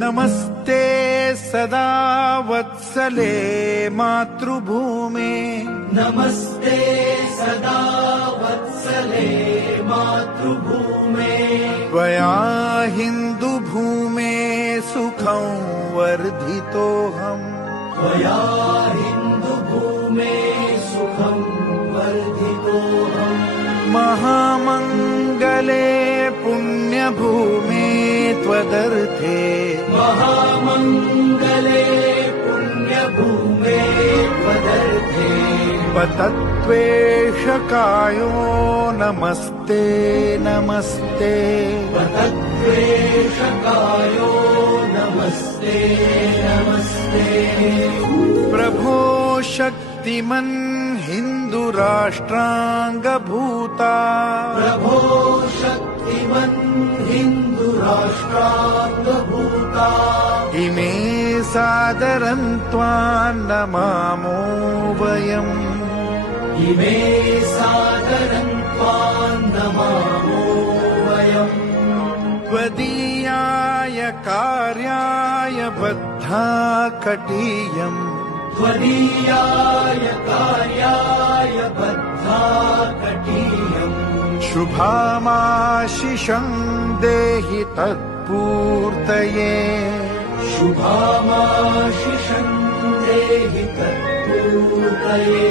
नमस्ते सदा वत्सले मातृभूमे नमस्ते सदा वत्सले मातृभूमे त्वया हिन्दुभूमे सुखं वर्धितोऽहम् त्वया हिन्दुभूमे सुखं वर्धितोऽहम् महामङ्गले पुण्यभूमे त्वदर्थे महामङ्गले पुण्यभूमे त्वदर्थे पतत्वेषकायो नमस्ते नमस्ते पतत्वेषकायो नमस्ते नमस्ते प्रभो शक्तिमन् हिन्दुराष्ट्राङ्गभूता प्रभो शक्तिमन् हिन्दुराष्ट्राङ्गभूता इमे सादरं त्वां नमामो वयम् इमे सादरं त्वां नमामो वयम् त्वदीयाय कार्याय बद्धा कटीयम् त्वदीयाय कार्याय बद्धा कटीयम् शुभामाशिषं देहि तत्पूर्तये शुभामाशिषं देहि तत्पूर्तये